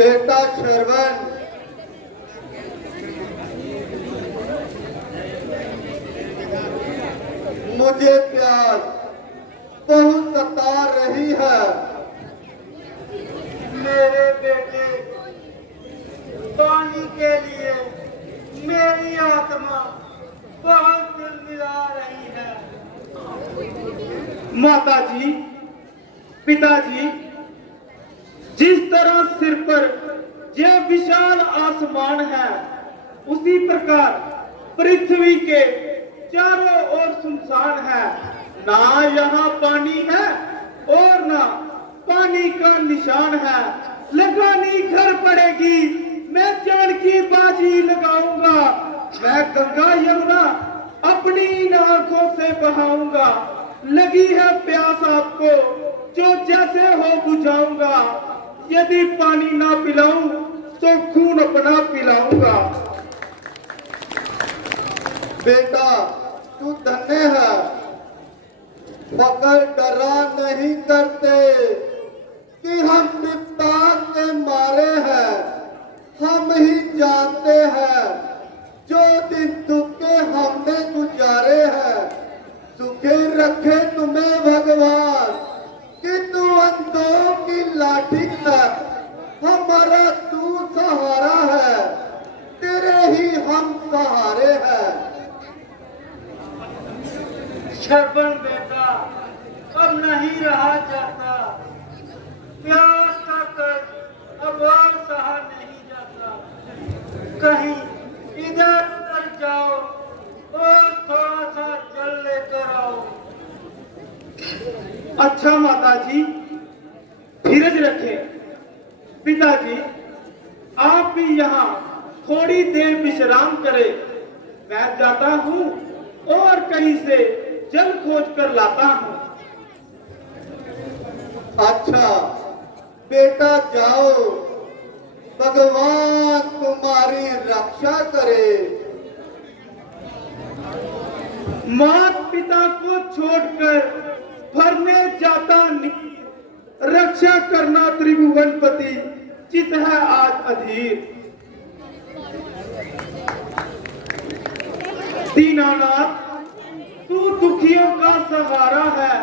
बेटा श्रवण, मुझे प्यास बहुत सता रही है। मेरे बेटे, पानी के लिए मेरी आत्मा बहुत दिलमिला रही है। माता जी, पिताजी, जिस तरह सिर पर यह विशाल आसमान है, उसी प्रकार पृथ्वी के चारों ओर सुनसान है। ना यहाँ पानी है और ना पानी का निशान है। लगानी घर पड़ेगी, मैं जान की बाजी लगाऊंगा। मैं गंगा यमुना अपनी इन आंखों से बहाऊंगा। लगी है प्यास आपको, जो जैसे हो बुझाऊंगा। यदि पानी ना पिलाऊं तो खून अपना पिलाऊंगा। बेटा तू धन्य है, मगर डरा नहीं करते कि हम विपदा के मारे हैं। हम ही जानते हैं जो दिन दुख के हमने गुजारे हैं। सुखे रखे तुम्हें भगवान कि तू अंधों की लाठी तक हमारा तू सहारा है। तेरे ही हम सहारे हैं। श्रवण बेटा, अब नहीं रहा जाता। प्यास का कष्ट अब और सहा नहीं जाता। कहीं इधर उधर जाओ और थोड़ा सा जल लेकर आओ। अच्छा माता जी, धीरज रखें। पिताजी, आप भी यहाँ थोड़ी देर विश्राम करें। मैं जाता हूँ और कहीं से जल खोज कर लाता हूँ। अच्छा बेटा जाओ, भगवान तुम्हारी रक्षा करे। माता पिता को छोड़कर भरने जाता नीर। रक्षा करना त्रिभुवनपति चित है आज अधीर। दीनानाथ, तू दुखियों का सहारा है।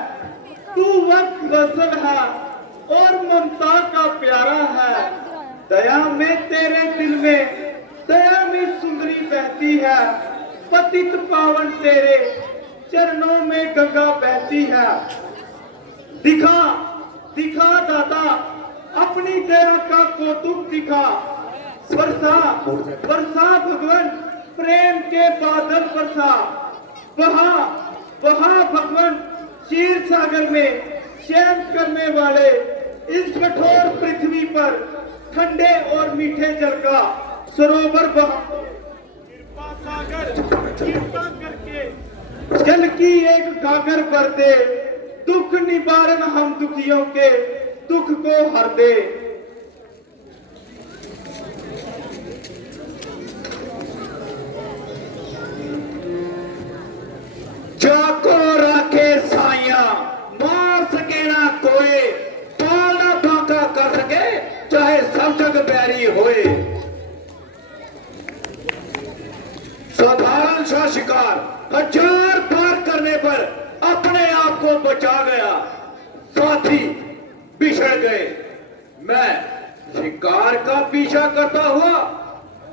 तू वक्त वसल है और ममता का प्यारा है। दया में तेरे दिल में दया में सुंदरी बहती है। पतित पावन तेरे चरणों में गंगा बहती है। दिखा दिखा दाता, अपनी दया का कौतुक दिखा। वर्षा वर्षा भगवान, प्रेम के बादल वर्षा। बहा बहा भगवान, क्षीर सागर में शयन करने वाले इस कठोर पृथ्वी पर ठंडे और मीठे जल का सरोवर बहा। कृपा सागर कृपा करके जल की एक गागर भर दे। दुख निवारण हम दुखियों के दुख को हर दे। जाको राखे साइया, मार सके ना कोई। पाल ना बांका कर सके, चाहे सब जग बैरी होए। साधारण सा शिकार हजार पार करने पर अपने आप को बचा गया। साथी बिछड़ गए। मैं शिकार का पीछा करता हुआ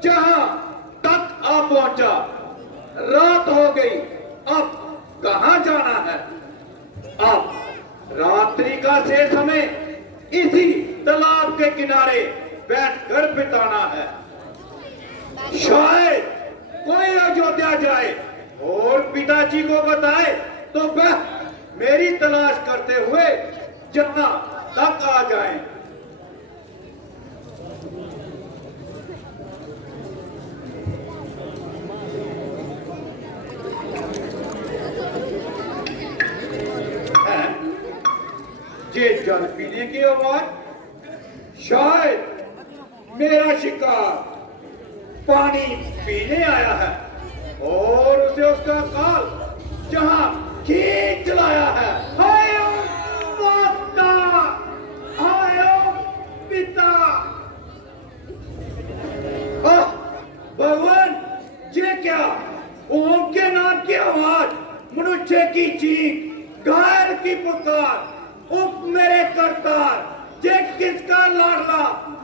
जहां तक आ पहुंचा। रात हो गई, अब कहां जाना है? अब रात्रि का शेष हमें इसी तालाब के किनारे बैठकर बिताना है। शायद कोई अयोध्या जाए और पिताजी को बताए तो वह मेरी तलाश करते हुए जहां तक आ जाए। ये जल पीने की आवाज, शायद मेरा शिकार पानी पीने आया है और उसे उसका काल जहां खींच लाया है। हाय माता, हाय पिता,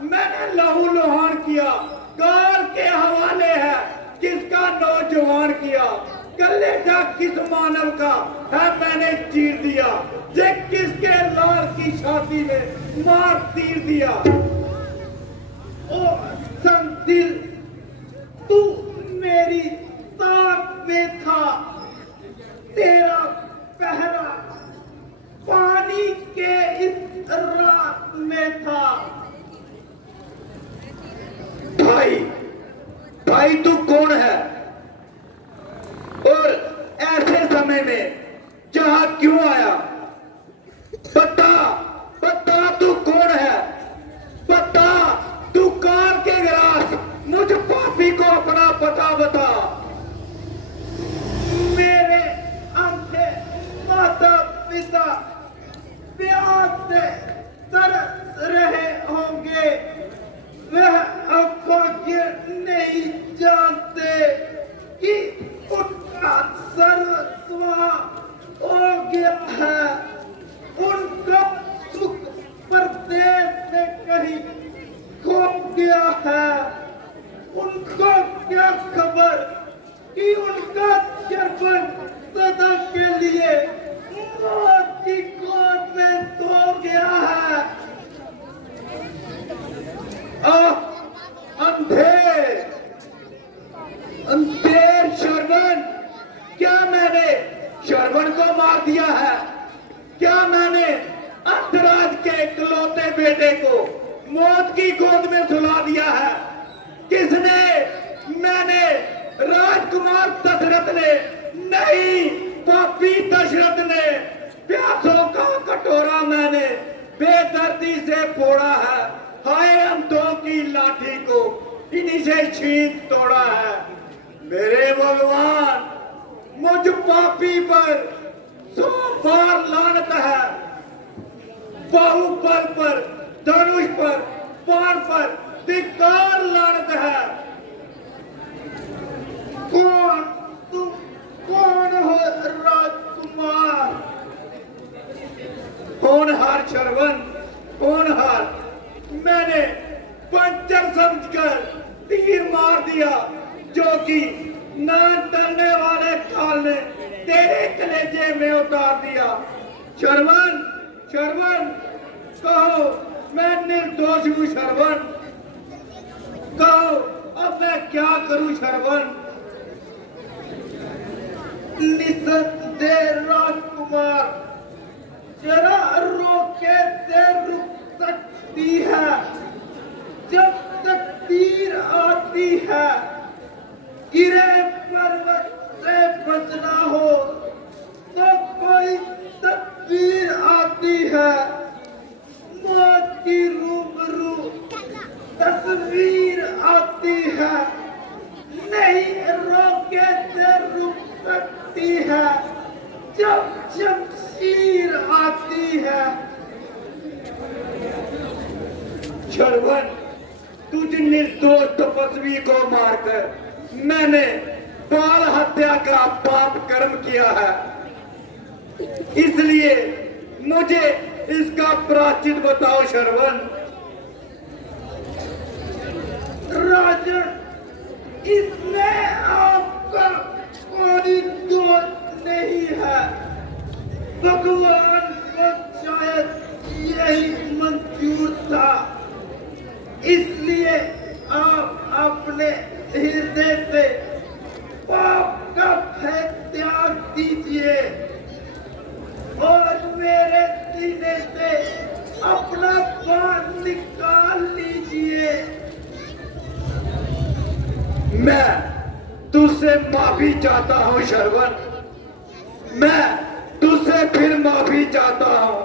मैंने लहू लुहान किया, काल के हवाले है किसका नौजवान किया। कलेजा किस मानव का है मैंने चीर दिया, जे किसके लाल की छाती में मार तीर दिया। ओ संदिल, तू मेरी ताक में था, तेरा पहरा पानी के इस रात में था। भाई, भाई तू कौन है और ऐसे समय में जहां क्यों आया? बता, बता तू कौन है? बता, तू काल के ग्रास मुझ पापी को अपना पता बता। मेरे अंधे माता पिता प्यास से तरस रहे होंगे, वह अभाग्य नहीं जानते कि उनका सर्वस्व हो गया है। उनका सुख परदेश में कहीं खो गया है। उनको क्या खबर कि उनका जर्मन सदा के लिए मौत की गोद में सो गया है। अंधे, अंधेर शरवण, क्या मैंने शरवण को मार दिया है? क्या मैंने अंधराज के इकलौते बेटे को मौत की गोद में सुला दिया है? किसने? मैंने, राजकुमार दशरथ ने नहीं, पापी दशरथ ने। प्यासों का कटोरा मैंने बेदर्दी से फोड़ा है, हाय अंधों की लाठी को इन्हीं से छीन तोड़ा है। मेरे भगवान, मुझ पापी पर 100 बार लानत है। बाहुबल पर, धनुष पर, बाण पर धिक्कार लानत है। कौन तुम कौन हो राजकुमार? होनहार शरवण, होनहार। मैंने पंचर समझकर तीर मार दिया, जो कि ना टलने वाले काल ने तेरे कलेजे में उतार दिया। शरवण, शरवण, कहो मैं निर्दोष हूँ शरवण। कहो अब मैं क्या करूं शरवण? निसंदेह राजकुमार, जरा रोके से रुक सकती है। जब तकदीर आती है, गिरे पर्वत से बचना हो तो कोई तकदीर आती है। मौत की रूबरू तस्वीर आती है, नहीं रोके से रुक सकती है। जब शमशीर आती है। शरवण, तुझ निर्दोष तपस्वी को मारकर मैंने बाल हत्या का पाप कर्म किया है, इसलिए मुझे इसका प्रायश्चित बताओ शरवण। राजन, इसमें आपका कोई दोष नहीं है। भगवान को शायद यही मंजूर था, इसलिए आप अपने हृदय से पाप का भय त्याग दीजिए और मेरे सीने से अपना प्राण निकाल लीजिए। मैं तुझसे माफी चाहता हूं शरवण, मैं तुझसे फिर माफी चाहता हूं।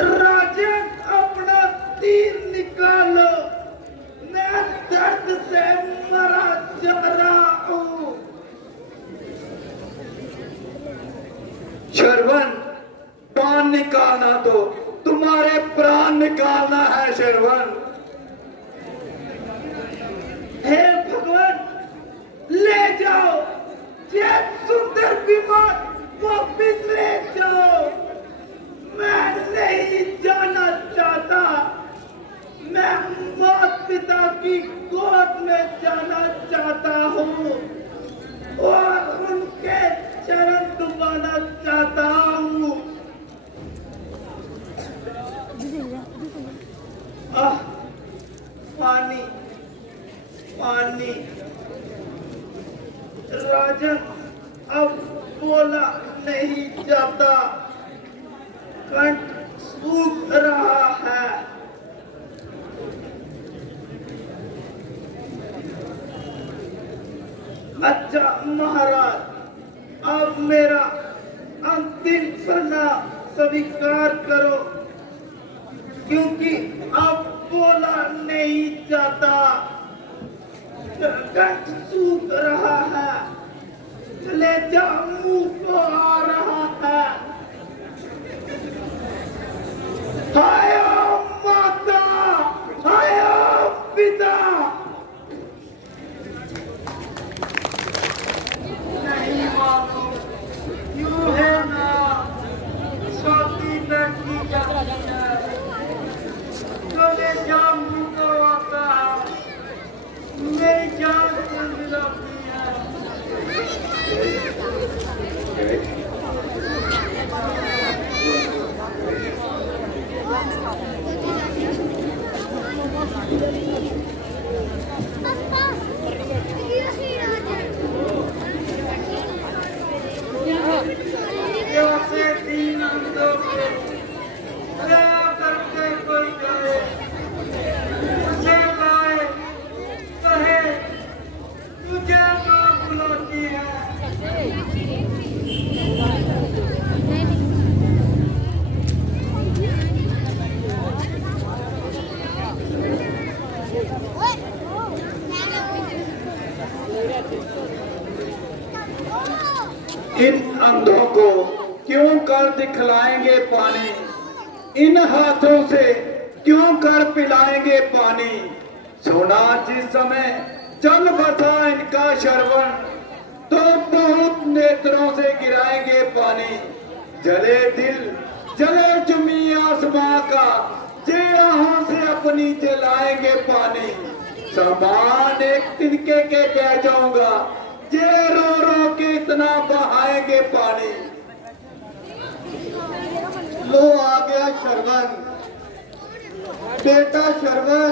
राजन, अपना तीर निकालो, मैं दर्द से मरा जा रहा हूं। शरवण, बाण निकालना तो तुम्हारे प्राण निकालना है शरवण। हे भगवान, ले जाओ ये सुंदर विमान, वापिस ले जाओ। मैं नहीं जाना चाहता। की गोद में जाना चाहता हूँ और उनके चरण दबाना चाहता हूँ। आह, पानी पानी। राजन अब बोला नहीं जाता, कंठ सूख रहा है। अच्छा महाराज, अब मेरा अंतिम सजा स्वीकार करो, क्योंकि अब बोला नहीं जाता, कंठ सूख रहा है, कलेजा मुंह को आ रहा है। आया माता, आया पिता। नहीं मानो, यूं है ना, छाती बैठी जाती है, कलेजा मुंह को आता है, मेरी जान से मिलाती है। से तीन अंधों के दया करके कोई कहे, मुझे लाए कहे तुझे मां बुलाती है। इन अंधों को क्यों कर दिखलाएंगे पानी, इन हाथों से क्यों कर पिलाएंगे पानी। सुना जिस समय चल बसा इनका श्रवण, तो बहुत नेत्रों से गिराएंगे पानी। जले दिल जले जमी आसमां का, जे आहों से अपनी जलाएंगे पानी। समान एक तिनके के कह जाऊंगा, जे रो रो के इतना बहाएंगे पानी। लो आ गया श्रवण, बेटा श्रवण,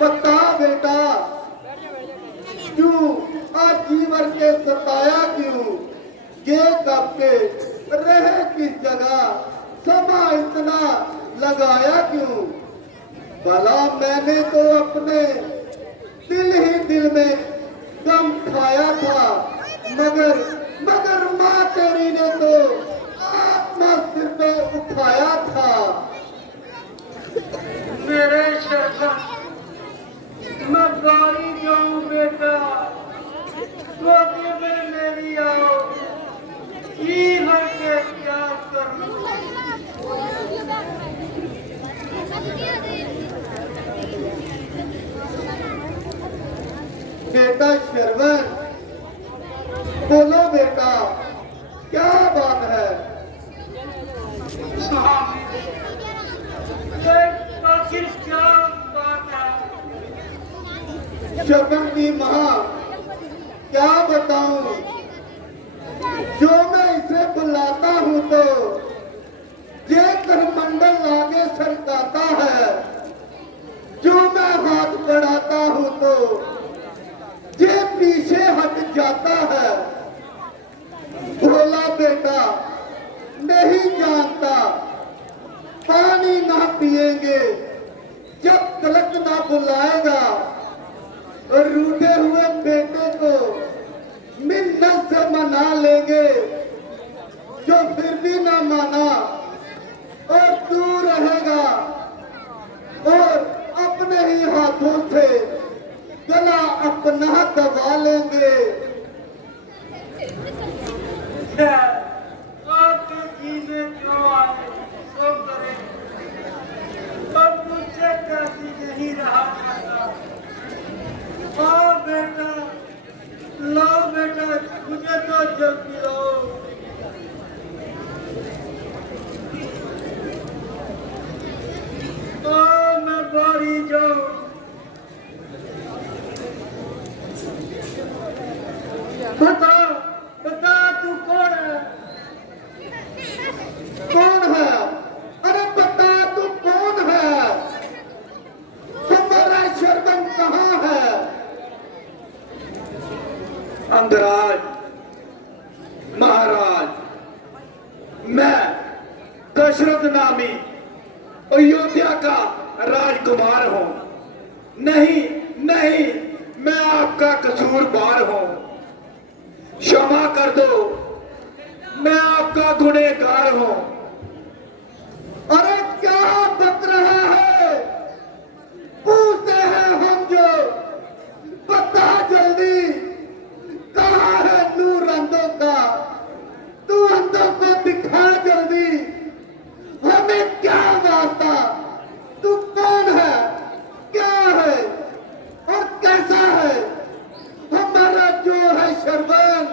बता बेटा, क्यों आज जीवन के सताया क्यों, ये कब के रहे किस जगह, समा इतना लगाया क्यों। भला मैंने तो अपने दिल ही दिल में दम खाया था, मगर माँ तेरी ने तो आत्मा सिर पे उठाया था। मेरे श्रवण, मैं गाड़ी जाऊं बेटा, गोदी में मेरी आओ, जी भर के क्या करूं। बेटा श्रवण, बोलो बेटा, क्या बात है। आखिर क्या बात है। श्रवण की माँ, क्या बताऊं, जो मैं इसे बुलाता हूँ तो ये करमंडल आगे सरकाता है, जो मैं हाथ बढ़ाता हूँ तो ये पीछे हट जाता है। भोला बेटा नहीं जानता, पानी ना पिएंगे जब तलक ना बुलाएगा, और रूठे हुए बेटे को मिन्नत से मना लेंगे, जो फिर भी ना माना और दूर रहेगा, और अपने ही हाथों से गला अपना दबा लेंगे। आपके जीने जो आए सो करें, पर मुझसे कैसी नहीं रहा जाता। आओ बेटा, लाओ बेटा, मुझे तो जल्दी लाओ। मैं बारी जाऊं, राजकुमार हूं। नहीं नहीं, मैं आपका कसूरवार हूं। क्षमा कर दो, मैं आपका गुनहगार हूं। अरे क्या बक रहा है? पूछते हैं हम जो, बता जल्दी, कहाँ है नूर अंधों का? तू अंधों को दिखा जल्दी, हमें क्या वास्ता? तू कौन है, क्या है और कैसा है? हमारा जो है शरबन,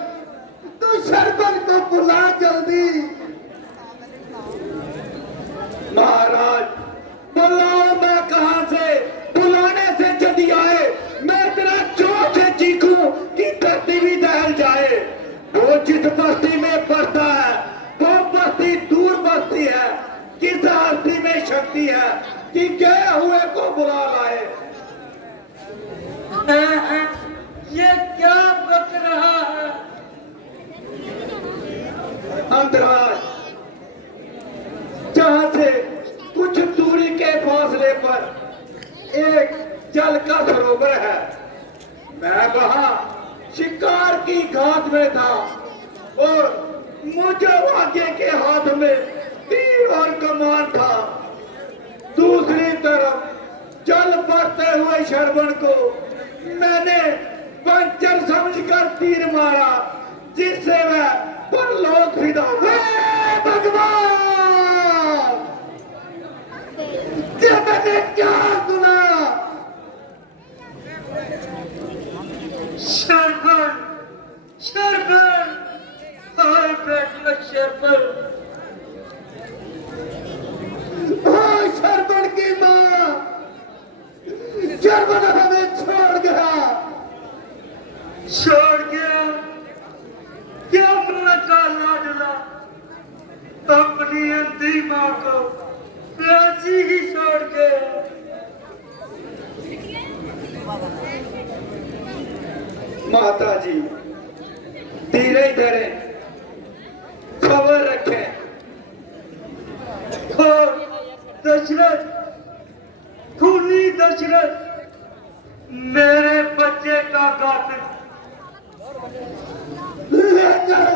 तू शरबन को बुला जल्दी। महाराज, बुलाओ मैं कहां से? बुलाने से यदि आए, मैं इतना जोर से चीखूं कि धरती भी दहल जाए। वो जिस बस्ती में बसता है, वो बस्ती दूर बसती है। किस हस्ती में शक्ति है कि गए हुए को बुला लाए? ये क्या बक रहा है? अंतराज, जहां से कुछ दूरी के फासले पर एक जल का सरोवर है। मैं वहां शिकार की घात में था और मुझे आगे के हाथ में तीर और कमान था। दूसरी तरफ जल बढ़ते हुए शरवण को मैंने पंचर समझकर तीर मारा, जिससे वह परलोक फिदा हुआ। भगवान, ये मैंने क्या सुना? शरबन, शरबन, हाय बेटा शरबन। ओ शरबन की माँ, शरबन हमें छोड़ गया। छोड़ गया? क्या माँ का लाडला अपनी अंधी माँ को राजी ही छोड़ गया? माता जी, धीरे धरें, खबर रखें। और दशरथ, खूनी दशरथ, मेरे बच्चे का कातिल। लेकर,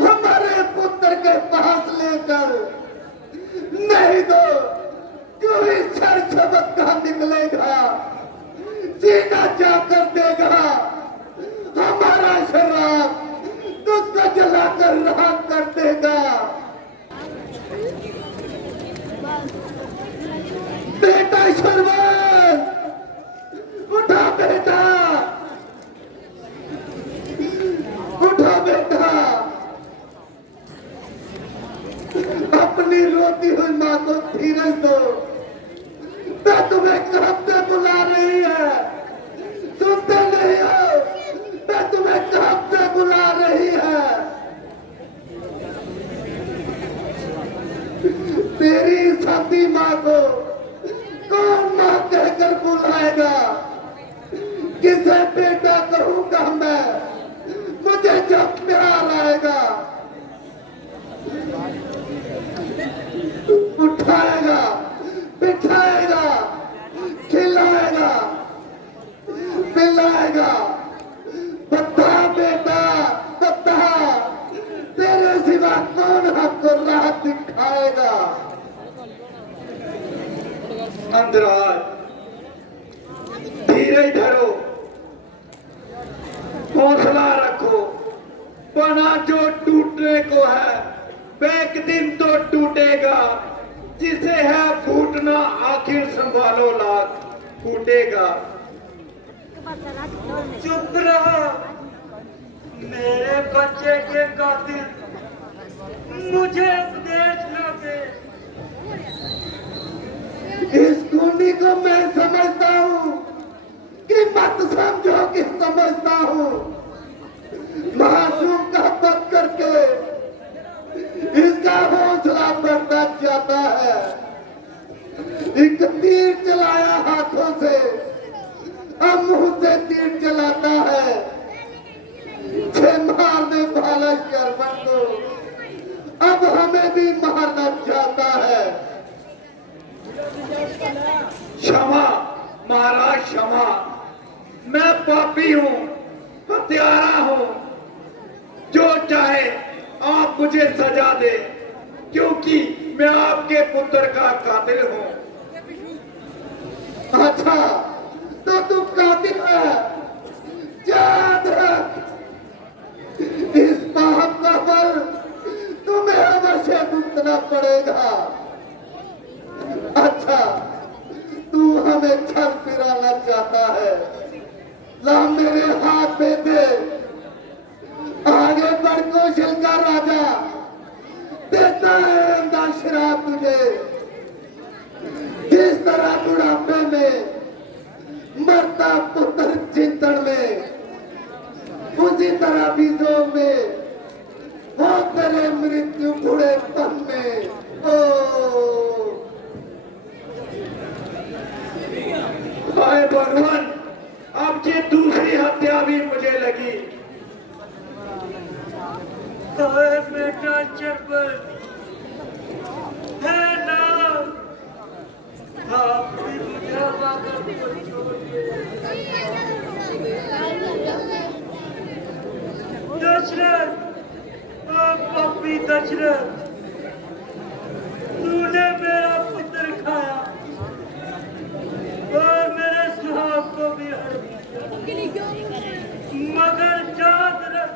हमारे पुत्र के पास लेकर, नहीं तो तू ही सर शबद का निकलेगा, जीना जाकर देगा। हमारा शराब तुझको जलाकर राख कर देगा। बेटा शरबन, उठा बेटा, उठा बेटा, अपनी रोती हुई माँ को धीरज दो। मैं तुम्हें कब से बुला रही है, सुनते नहीं हो? मैं तुम्हें कब से बुला रही है। तेरी सती माँ को कौन माँ कहकर बुलाएगा? किसे बेटा कहूंगा मैं, मुझे जब प्यार आएगा। उठाएगा, बिठाएगा, खिलाएगा, पिलाएगा। बता बेटा, बता, तेरे सिवा कौन हमको राह दिखाएगा? अंतराज, धीरे धरो, हौसला रखो। बना जो टूटने को है, वह एक दिन तो टूटेगा। जिसे है फूटना, आखिर संभालो लाख फूटेगा। चुप रहो, मेरे बच्चे के कातिल, मुझे उपदेश न दे। इस खूनी को मैं समझता हूँ कि मत समझो कि समझता हूँ। मासूम का पद करके इसका हौसला बढ़ता जाता है। एक तीर चलाया हाथों से, अब मुंह से तीर चलाता है। छे मारने वाला शरबन को अब हमें भी मारना चाहता है। क्षमा महाराज क्षमा, मैं पापी हूं, हत्यारा हूं। जो चाहे आप मुझे सजा दे, क्योंकि मैं आपके पुत्र का कातिल हूं। अच्छा, तो तू कातिल है, याद रख, इस पाप का फल तुम्हें अवश्य भुगतना पड़ेगा। अच्छा, तू हमें छल फिराना चाहता है, ला मेरे हाथ में दे। आगे बढ़ कौशल का राजा देता है अंधा शराब तुझे। जिस तरह बुढ़ापे में मरता पुत्र चिंतन में, उसी तरह बीजों में हो तेरे मृत्यु बूढ़ेपन में। ओ हाय भगवान, अब ये दूसरी हत्या भी मुझे लगी। हाय बेटा चरबल, है ना, आप भी मुझे वापस छोड़िए। दशरथ, पापी दशरथ, तूने मेरा पुत्र खाया और मेरे सुहाग को भी हर दिया। मगर याद रख,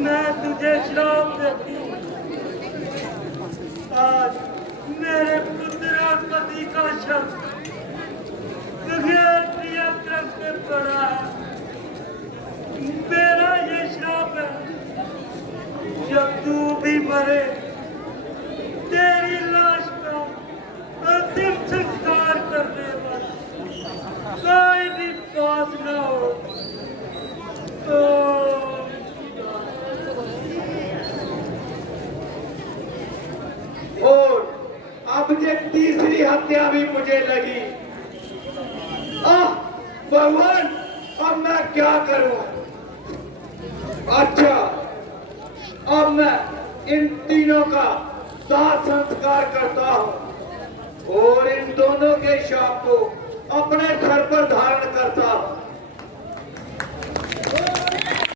मैं तुझे श्राप देती हूँ। आज मेरे पुत्र और पति का शव बगैर क्रियाक्रम के पड़ा है। मेरा ये श्राप है, जब तू भी मरे, तेरी लाश का अंतिम संस्कार करने वाला कोई भी पास न हो। और अब ये तीसरी हत्या भी मुझे लगी। भगवान, अब मैं क्या करूं? अच्छा, अब मैं इन तीनों का दाह संस्कार करता हूं और इन दोनों के शव को अपने